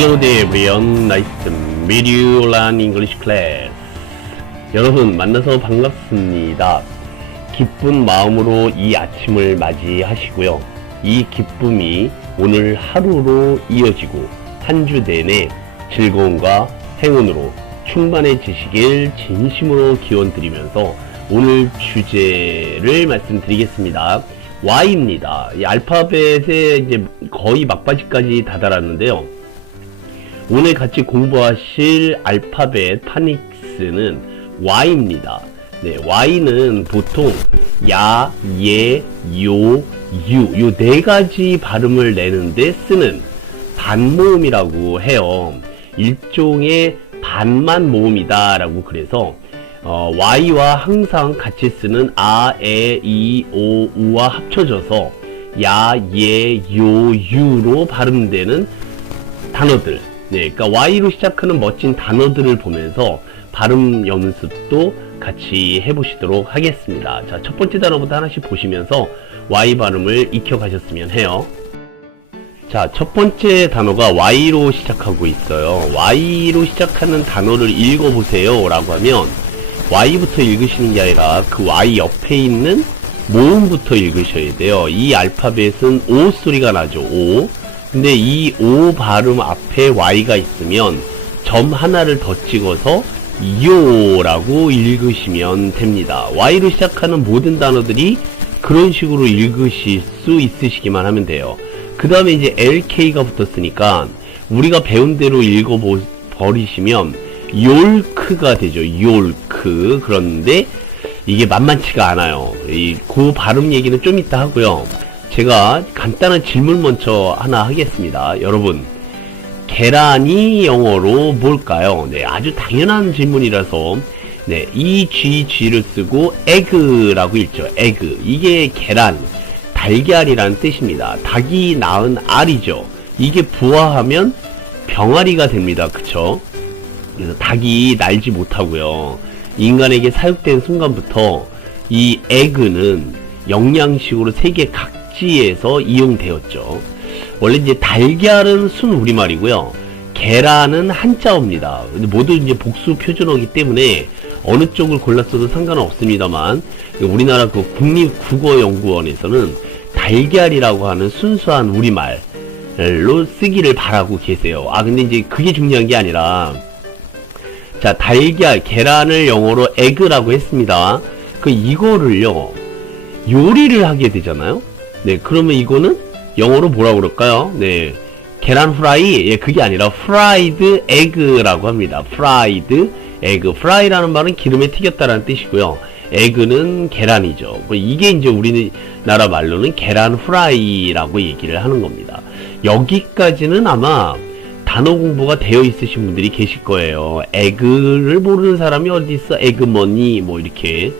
Hello there everyone, nice to meet you on English class. 여러분 만나서 반갑습니다. 기쁜 마음으로 이 아침을 맞이하시고요. 이 기쁨이 오늘 하루로 이어지고 한 주 내내 즐거움과 행운으로 충만해지시길 진심으로 기원드리면서 오늘 주제를 말씀드리겠습니다. Y입니다. 이 알파벳에 이제 거의 막바지까지 다다랐는데요. 오늘 같이 공부하실 알파벳 파닉스는 Y입니다. 네, Y는 보통 야, 예, 요, 유, 요 네 가지 발음을 내는데 쓰는 반모음이라고 해요. 일종의 반만 모음이다 라고 그래서 Y와 항상 같이 쓰는 아, 에, 이, 오, 우와 합쳐져서 야, 예, 요, 유로 발음되는 단어들. 네, 그러니까 Y로 시작하는 멋진 단어들을 보면서 발음 연습도 같이 해보시도록 하겠습니다. 자, 첫 번째 단어부터 하나씩 보시면서 Y 발음을 익혀가셨으면 해요. 자, 첫 번째 단어가 Y로 시작하고 있어요. Y로 시작하는 단어를 읽어보세요 라고 하면 Y부터 읽으시는 게 아니라 그 Y 옆에 있는 모음부터 읽으셔야 돼요. 이 알파벳은 O 소리가 나죠. O. 근데 이 O 발음 앞에 Y가 있으면 점 하나를 더 찍어서 요라고 읽으시면 됩니다. Y로 시작하는 모든 단어들이 그런 식으로 읽으실 수 있으시기만 하면 돼요. 그 다음에 이제 LK가 붙었으니까 우리가 배운 대로 읽어버리시면 욜크가 되죠. 욜크. 그런데 이게 만만치가 않아요. 그 발음 얘기는 좀 이따 하고요. 제가 간단한 질문 먼저 하나 하겠습니다. 여러분, 계란이 영어로 뭘까요? 네, 아주 당연한 질문이라서 네, EGG를 쓰고 egg라고 읽죠. egg. 이게 계란, 달걀이라는 뜻입니다. 닭이 낳은 알이죠. 이게 부화하면 병아리가 됩니다. 그쵸? 그래서 닭이 날지 못하고요. 인간에게 사육된 순간부터 이 egg는 영양식으로 세계 각지에서 이용되었죠. 원래 이제 달걀은 순 우리말이고요. 계란은 한자어입니다. 근데 모두 이제 복수 표준어이기 때문에 어느 쪽을 골랐어도 상관은 없습니다만 우리나라 그 국립국어연구원에서는 달걀이라고 하는 순수한 우리말로 쓰기를 바라고 계세요. 아, 근데 이제 그게 중요한 게 아니라 자, 달걀, 계란을 영어로 egg라고 했습니다. 이거를요, 요리를 하게 되잖아요? 네, 그러면 이거는 영어로 뭐라고 그럴까요? 네, 계란 후라이? 예, 그게 아니라 fried egg라고 합니다. fried egg. fry라는 말은 기름에 튀겼다라는 뜻이고요. egg는 계란이죠. 이게 이제 우리나라 말로는 계란 후라이라고 얘기를 하는 겁니다. 여기까지는 아마 단어 공부가 되어 있으신 분들이 계실 거예요. 에그를 모르는 사람이 어디 있어? 에그머니 뭐 이렇게.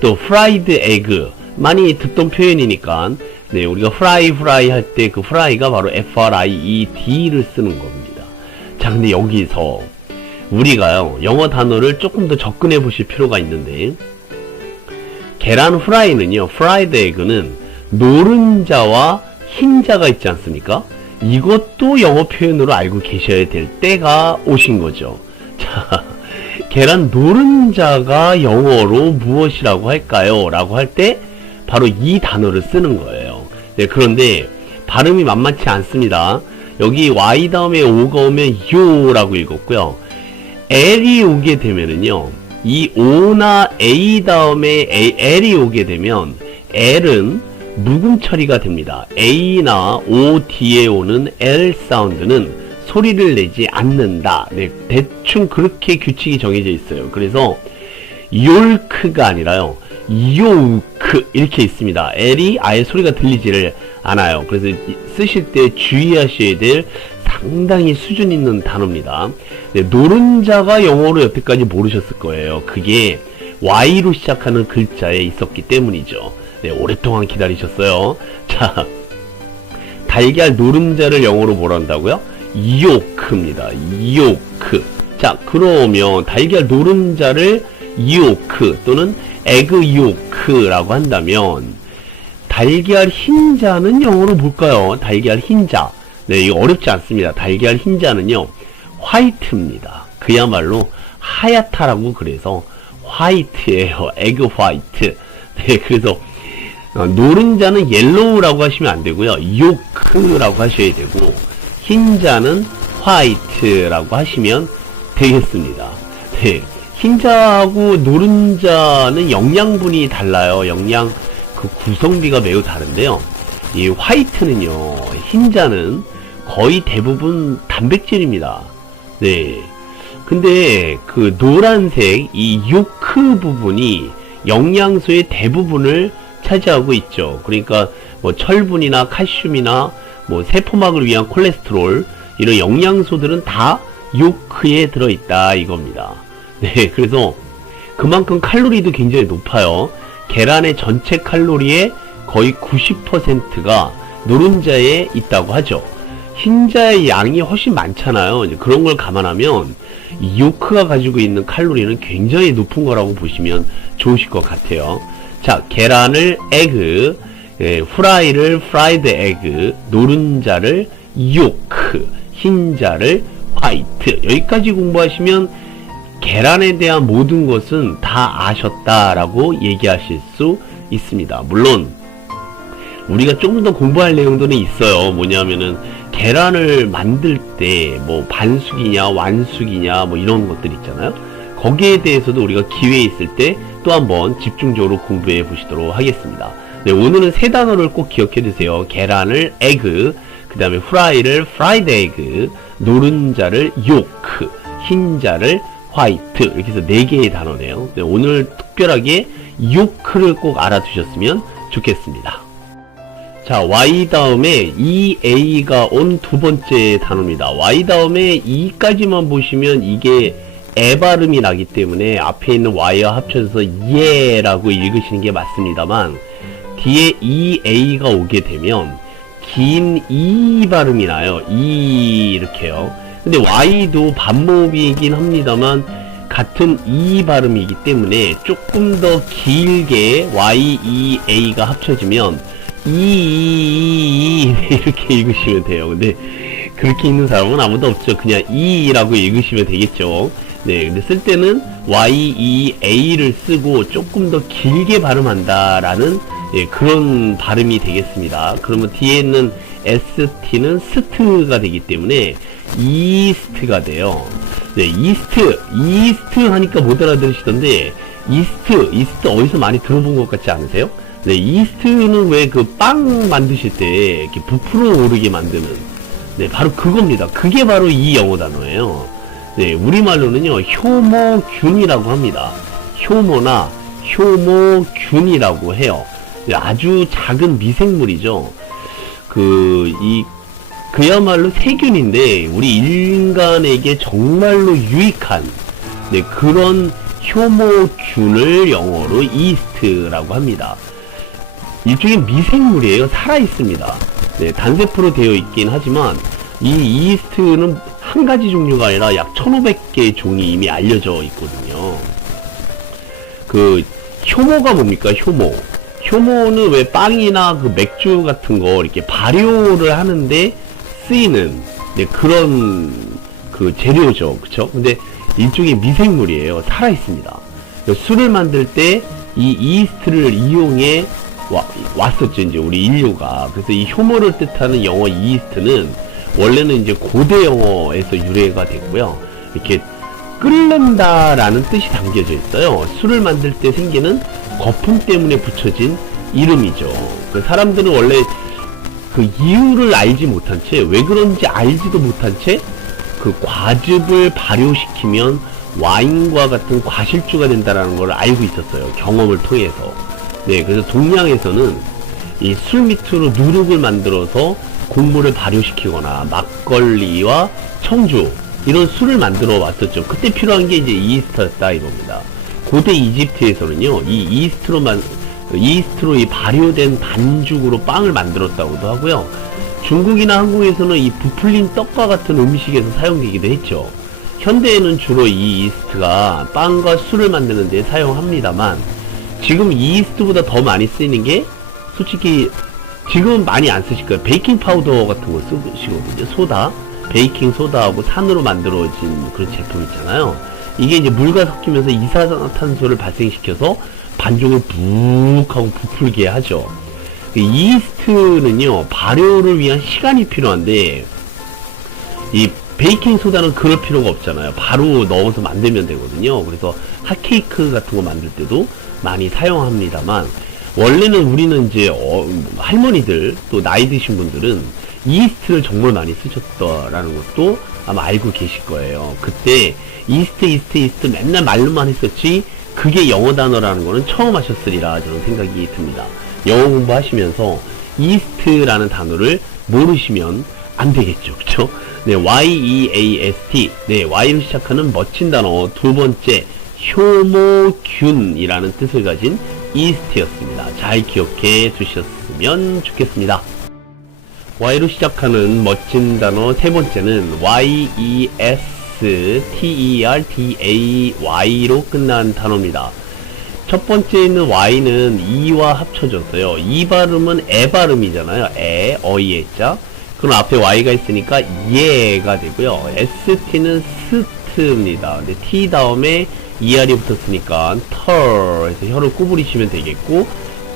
또 fried egg 많이 듣던 표현이니까 네, 우리가 fry 할 때 그 fry가 바로 fried를 쓰는 겁니다. 자, 근데 여기서 우리가요, 영어 단어를 조금 더 접근해 보실 필요가 있는데, 계란 후라이는요, fried egg는 노른자와 흰자가 있지 않습니까? 이것도 영어 표현으로 알고 계셔야 될 때가 오신 거죠. 자, 계란 노른자가 영어로 무엇이라고 할까요? 라고 할 때 바로 이 단어를 쓰는 거예요. 네, 그런데 발음이 만만치 않습니다. 여기 Y 다음에 O가 오면 요라고 읽었고요. L이 오게 되면은요, 이 O나 A 다음에 L이 오게 되면 L은 묵음 처리가 됩니다. A나 O 뒤에 오는 L 사운드는 소리를 내지 않는다. 네, 대충 그렇게 규칙이 정해져 있어요. 그래서 욜크가 아니라요, 요크 이렇게 있습니다. L이 아예 소리가 들리지를 않아요. 그래서 쓰실 때 주의하셔야 될 상당히 수준 있는 단어입니다. 네, 노른자가 영어로 여태까지 모르셨을 거예요. 그게 Y로 시작하는 글자에 있었기 때문이죠. 네, 오랫동안 기다리셨어요. 자, 달걀 노른자를 영어로 뭐라 한다고요? 요크입니다. 요크. 자, 그러면 달걀 노른자를 요크 또는 에그 요크라고 한다면 달걀 흰자는 영어로 뭘까요? 달걀 흰자. 네, 이거 어렵지 않습니다. 달걀 흰자는요, 화이트입니다. 그야말로 하얗다라고 그래서 화이트예요. 에그 화이트. 네, 그래서 노른자는 옐로우라고 하시면 안 되고요. 요크라고 하셔야 되고, 흰자는 화이트라고 하시면 되겠습니다. 네, 흰자하고 노른자는 영양분이 달라요. 영양 그 구성비가 매우 다른데요. 이 화이트는요, 흰자는 거의 대부분 단백질입니다. 네. 근데 그 노란색 이 요크 부분이 영양소의 대부분을 차지하고 있죠. 그러니까 뭐 철분이나 칼슘이나 뭐 세포막을 위한 콜레스테롤 이런 영양소들은 다 요크에 들어있다 이겁니다. 네, 그래서 그만큼 칼로리도 굉장히 높아요. 계란의 전체 칼로리의 거의 90%가 노른자에 있다고 하죠. 흰자의 양이 훨씬 많잖아요. 이제 그런 걸 감안하면 이 요크가 가지고 있는 칼로리는 굉장히 높은 거라고 보시면 좋으실 것 같아요. 자, 계란을 에그, 후라이를 프라이드 에그, 노른자를 요크, 흰자를 화이트. 여기까지 공부하시면 계란에 대한 모든 것은 다 아셨다라고 얘기하실 수 있습니다. 물론 우리가 조금 더 공부할 내용들은 있어요. 뭐냐면은 계란을 만들 때 뭐 반숙이냐 완숙이냐 뭐 이런 것들 있잖아요. 거기에 대해서도 우리가 기회 있을 때 또 한번 집중적으로 공부해 보시도록 하겠습니다. 네, 오늘은 세 단어를 꼭 기억해 두세요. 계란을 에그, 그 다음에 후라이를 프라이드 에그, 노른자를 요크, 흰자를 화이트. 이렇게 해서 4개의 단어네요. 네, 오늘 특별하게 요크를 꼭 알아두셨으면 좋겠습니다. 자, Y 다음에 EA가 온 두 번째 단어입니다. Y 다음에 E까지만 보시면 이게 에 발음이 나기 때문에 앞에 있는 Y와 합쳐져서 예라고 읽으시는 게 맞습니다만, 뒤에 EA가 오게 되면 긴 E 발음이 나요. E 이렇게요. 근데 Y도 반목이긴 합니다만 같은 E 발음이기 때문에 조금 더 길게 Y, E, A가 합쳐지면 이렇게 읽으시면 돼요. 근데 그렇게 읽는 사람은 아무도 없죠. 그냥 이라고 읽으시면 되겠죠. 네, 근데 쓸 때는 YEA를 쓰고 조금 더 길게 발음한다라는 그런 발음이 되겠습니다. 그러면 뒤에 있는 ST는 스트가 되기 때문에 이스트가 돼요. 네, 이스트 하니까 못 알아들으시던데, 이스트 어디서 많이 들어본 것 같지 않으세요? 네, 이스트는 왜 그 빵 만드실 때 이렇게 부풀어 오르게 만드는, 네, 바로 그겁니다. 그게 바로 이 영어 단어예요. 네, 우리말로는요, 효모균이라고 합니다. 효모나 효모균이라고 해요. 네, 아주 작은 미생물이죠. 그야말로 세균인데, 우리 인간에게 정말로 유익한, 네, 그런 효모균을 영어로 이스트라고 합니다. 일종의 미생물이에요. 살아있습니다. 네, 단세포로 되어 있긴 하지만 이 이스트는 한 가지 종류가 아니라 약 1500개의 종이 이미 알려져 있거든요. 그 효모가 뭡니까? 효모는 왜 빵이나 그 맥주 같은 거 이렇게 발효를 하는데 쓰이는, 네, 그런 그 재료죠. 그쵸? 근데 일종의 미생물이에요. 살아있습니다. 술을 만들 때 이 이스트를 이용해 왔었죠, 이제 우리 인류가. 그래서 이 효모를 뜻하는 영어 이스트는 원래는 이제 고대 영어에서 유래가 됐고요. 이렇게 끓는다라는 뜻이 담겨져 있어요. 술을 만들 때 생기는 거품 때문에 붙여진 이름이죠. 그 사람들은 원래 그 이유를 알지 못한 채, 왜 그런지 알지도 못한 채 그 과즙을 발효시키면 와인과 같은 과실주가 된다라는 걸 알고 있었어요. 경험을 통해서. 네, 그래서 동양에서는 이 술 밑으로 누룩을 만들어서 곡물을 발효시키거나 막걸리와 청주 이런 술을 만들어 왔었죠. 그때 필요한 게 이제 이스트였다 이겁니다. 고대 이집트에서는요, 이 이스트로 이 발효된 반죽으로 빵을 만들었다고도 하고요. 중국이나 한국에서는 이 부풀린 떡과 같은 음식에서 사용되기도 했죠. 현대에는 주로 이 이스트가 빵과 술을 만드는 데 사용합니다만, 지금 이 이스트보다 더 많이 쓰이는 게 솔직히 지금 많이 안 쓰실 거예요. 베이킹 파우더 같은 거 쓰시거든요. 소다, 베이킹 소다하고 산으로 만들어진 그런 제품 있잖아요. 이게 이제 물과 섞이면서 이산화탄소를 발생시켜서 반죽을 푹 하고 부풀게 하죠. 이스트는요, 발효를 위한 시간이 필요한데, 이 베이킹 소다는 그럴 필요가 없잖아요. 바로 넣어서 만들면 되거든요. 그래서 핫케이크 같은 거 만들 때도 많이 사용합니다만, 원래는 우리는 이제 할머니들 또 나이 드신 분들은 이스트를 정말 많이 쓰셨다라는 것도 아마 알고 계실 거예요. 그때 이스트 맨날 말로만 했었지 그게 영어 단어라는 거는 처음 하셨으리라 저는 생각이 듭니다. 영어 공부하시면서 이스트라는 단어를 모르시면 안 되겠죠. 그쵸? 네, Y-E-A-S-T. 네, Y로 시작하는 멋진 단어 두 번째, 효모균이라는 뜻을 가진 이스트였습니다. 잘 기억해 두셨으면 좋겠습니다. Y로 시작하는 멋진 단어 세 번째는 Y-E-S-T-E-R-D-A-Y로 끝난 단어입니다. 첫 번째 있는 Y는 E와 합쳐졌어요. 이 발음은 에 발음이잖아요. 에, 어이에 자. 그럼 앞에 Y가 있으니까 예가 되고요. ST는 스트입니다. 근데 T 다음에 ER이 붙었으니까 털 해서 혀를 구부리시면 되겠고,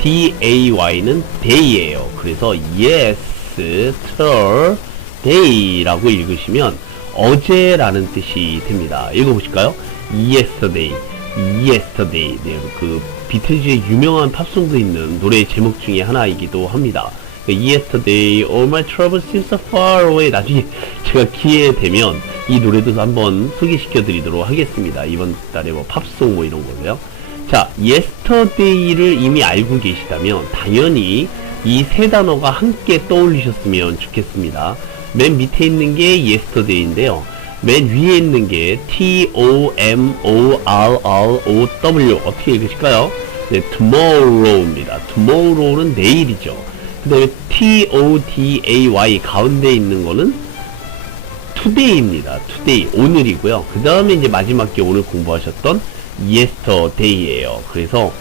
DAY는 day예요. 그래서 yes, 털, day라고 읽으시면 어제라는 뜻이 됩니다. 읽어보실까요? yesterday. 네, 그 비틀즈의 유명한 팝송도 있는 노래 제목 중에 하나이기도 합니다. Yesterday, all my troubles seem so far away. 나중에 제가 기회 되면 이 노래도 한번 소개시켜 드리도록 하겠습니다. 이번 달에 뭐 팝송 뭐 이런 거고요. 자, yesterday를 이미 알고 계시다면 당연히 이 세 단어가 함께 떠올리셨으면 좋겠습니다. 맨 밑에 있는 게 yesterday인데요. 맨 위에 있는 게 tomorrow 어떻게 읽으실까요? 네, tomorrow입니다. tomorrow는 내일이죠. 그 다음에 today 가운데 있는 거는 today입니다. today 오늘이고요. 그 다음에 이제 마지막 게 오늘 공부하셨던 yesterday예요. 그래서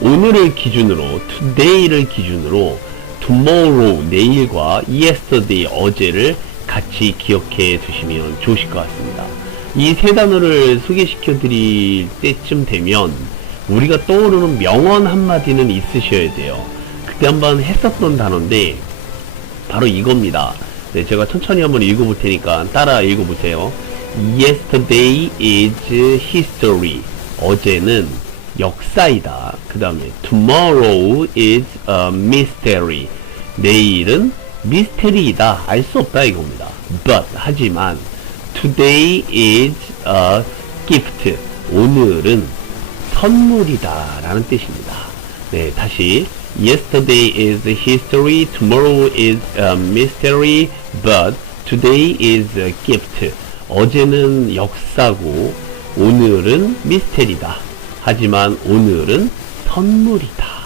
오늘을 기준으로 today를 기준으로 tomorrow 내일과 yesterday 어제를 같이 기억해 두시면 좋으실 것 같습니다. 이 세 단어를 소개시켜 드릴 때쯤 되면 우리가 떠오르는 명언 한마디는 있으셔야 돼요. 그때 한번 했었던 단어인데 바로 이겁니다. 네, 제가 천천히 한번 읽어볼 테니까 따라 읽어보세요. Yesterday is history. 어제는 역사이다. 그 다음에 tomorrow is a mystery. 내일은 미스테리이다. 알 수 없다 이겁니다. But 하지만 today is a gift. 오늘은 선물이다 라는 뜻입니다. 네, 다시 Yesterday is history, tomorrow is a mystery, but today is a gift. 어제는 역사고 오늘은 미스테리다. 하지만 오늘은 선물이다.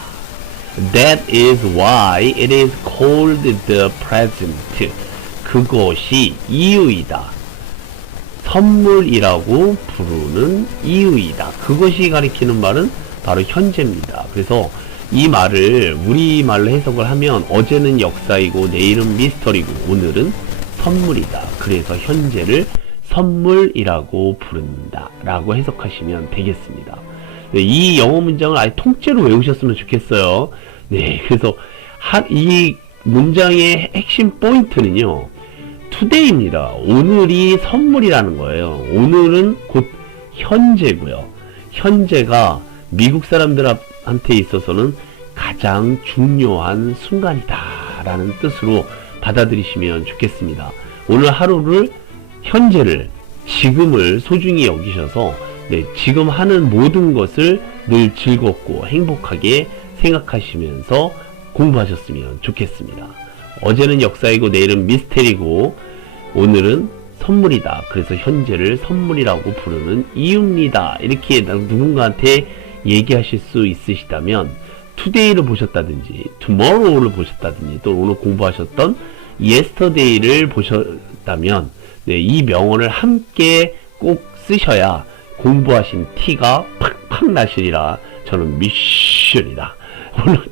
That is why it is called the present. 그것이 이유이다. 선물이라고 부르는 이유이다. 그것이 가리키는 말은 바로 현재입니다. 그래서 이 말을 우리말로 해석을 하면 어제는 역사이고 내일은 미스터리고 오늘은 선물이다. 그래서 현재를 선물이라고 부른다 라고 해석하시면 되겠습니다. 네, 이 영어 문장을 아예 통째로 외우셨으면 좋겠어요. 네, 그래서 이 문장의 핵심 포인트는요, today입니다. 오늘이 선물이라는 거예요. 오늘은 곧 현재고요. 현재가 미국 사람들한테 있어서는 가장 중요한 순간이다 라는 뜻으로 받아들이시면 좋겠습니다. 오늘 하루를, 현재를, 지금을 소중히 여기셔서 네, 지금 하는 모든 것을 늘 즐겁고 행복하게 생각하시면서 공부하셨으면 좋겠습니다. 어제는 역사이고 내일은 미스테리고 오늘은 선물이다. 그래서 현재를 선물이라고 부르는 이유입니다. 이렇게 누군가한테 얘기하실 수 있으시다면 today를 보셨다든지 tomorrow를 보셨다든지 또 오늘 공부하셨던 yesterday를 보셨다면 네, 이 명언을 함께 꼭 쓰셔야 공부하신 티가 팍팍 나시리라 저는 미션이다. 오늘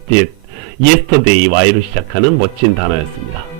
yesterday, y로 시작하는 멋진 단어였습니다.